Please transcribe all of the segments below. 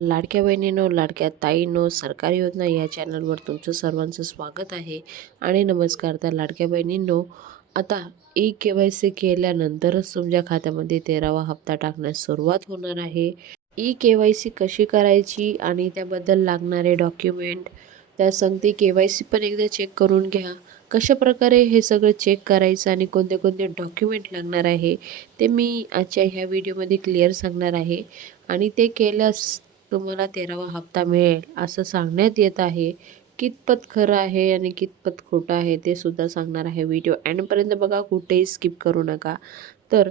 लाडक्या बहिणींनो, लाडक्या ताईंनो, सरकारी योजना या चॅनलवर तुमचं सर्वांचं स्वागत आहे आणि नमस्कार. तर लाडक्या बहिणींनो, आता ई-के-वाय-सी केल्यानंतरच तुमच्या खात्यामध्ये 13वा हप्ता टाकण्यास सुरुवात होणार आहे. ई-के-वाय-सी कशी करायची आणि त्याबद्दल लागणारे डॉक्युमेंट, त्या सांगते के-वाय-सी पण एकदा चेक करून घ्या. कशाप्रकारे हे सगळं चेक करायचं आणि कोणते कोणते डॉक्युमेंट लागणार आहे ते मी आजच्या ह्या व्हिडिओमध्ये क्लिअर सांगणार आहे. आणि ते केल्यास तुम्हाला 13वा हप्ता मिळेल असं सांगण्यात येत आहे. कितपत खरं आहे आणि कितपत खोटं आहे ते सुद्धा सांगणार आहे. व्हिडिओ एंडपर्यंत बघा, कुठेही स्किप करू नका. तर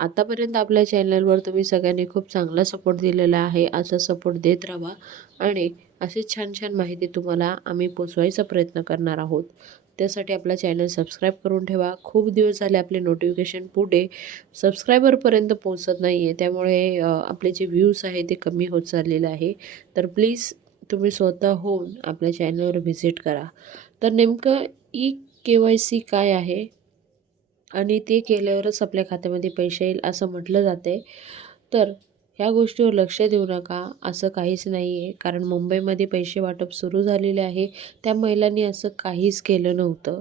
आतापर्यंत आपल्या चॅनलवर तुम्ही सगळ्यांनी खूप चांगला सपोर्ट दिलेला आहे. असा सपोर्ट देत राहा आणि अशी छान छान माहिती तुम्हाला आम्ही पोचवायचा प्रयत्न करणार आहोत. त्यासाठी आपला चॅनल सबस्क्राईब करून ठेवा. खूप दिवस झाले आपले नोटिफिकेशन पुढे सबस्क्रायबरपर्यंत पोहोचत नाही आहे, त्यामुळे आपले जे व्ह्यूज आहे ते कमी होत चाललेलं आहे. तर प्लीज तुम्ही स्वतःहून आपल्या चॅनलवर व्हिजिट करा. तर नेमकं ई-के-वाय-सी काय आहे आणि ते केल्यावरच आपल्या खात्यामध्ये पैसे येईल असं म्हटलं जाते. तर ह्या गोष्टीवर लक्ष देऊ नका, असं काहीच नाही आहे. कारण मुंबईमध्ये पैसे वाटप सुरू झालेले आहे. त्या महिलांनी असं काहीच केलं नव्हतं.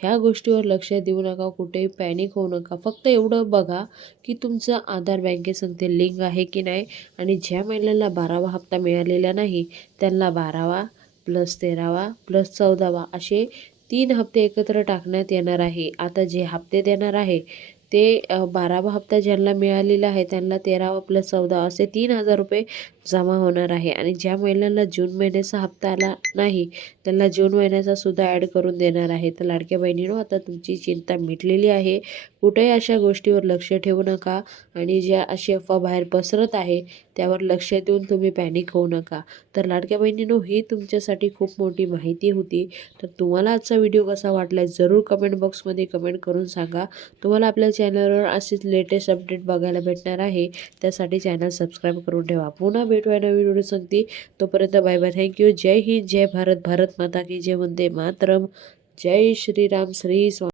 ह्या गोष्टीवर लक्ष देऊ नका, कुठेही पॅनिक होऊ नका. फक्त एवढं बघा की तुमचं आधार बँकेसंगते लिंक आहे की नाही, आणि ज्या महिलांना 12वा हप्ता मिळालेला नाही त्यांना 12वा प्लस 13वा प्लस 14वा असे 3 हप्ते एकत्र टाकण्यात येणार आहे. आता जे हप्ते देणार आहे ते 12वा हप्ता ज्यांना मिळालेला आहे त्यांना 13वा प्लस 14 असे 3,000 रुपये जमा होणार आहे. आणि ज्या महिलांना जून महिन्याचा हप्ता आला नाही त्यांना जून महिन्याचा सुद्धा ॲड करून देणार आहे. तर लाडक्या बहिणींनो, आता तुमची चिंता मिटलेली आहे. कुठेही अशा गोष्टीवर लक्ष ठेवू नका आणि ज्या अशी अफवा बाहेर पसरत आहे त्यावर लक्ष देऊन तुम्ही पॅनिक होऊ नका. तर लाडक्या बहिणींनो, ही तुमच्यासाठी खूप मोठी माहिती होती. तर तुम्हाला आजचा व्हिडिओ कसा वाटला जरूर कमेंट बॉक्समध्ये कमेंट करून सांगा. तुम्हाला आपल्या चॅनलवर असेच लेटेस्ट अपडेट बघायला भेटणार आहे. त्यासाठी चॅनल सबस्क्राईब करून ठेवा. पुन्हा भेटूया नवीन व्हिडिओ सांगते. तोपर्यंत बाय बाय. थँक्यू. जय हिंद, जय भारत, भारत माता की जय, वंदे मातरम. जय श्रीराम, श्री स्वामी.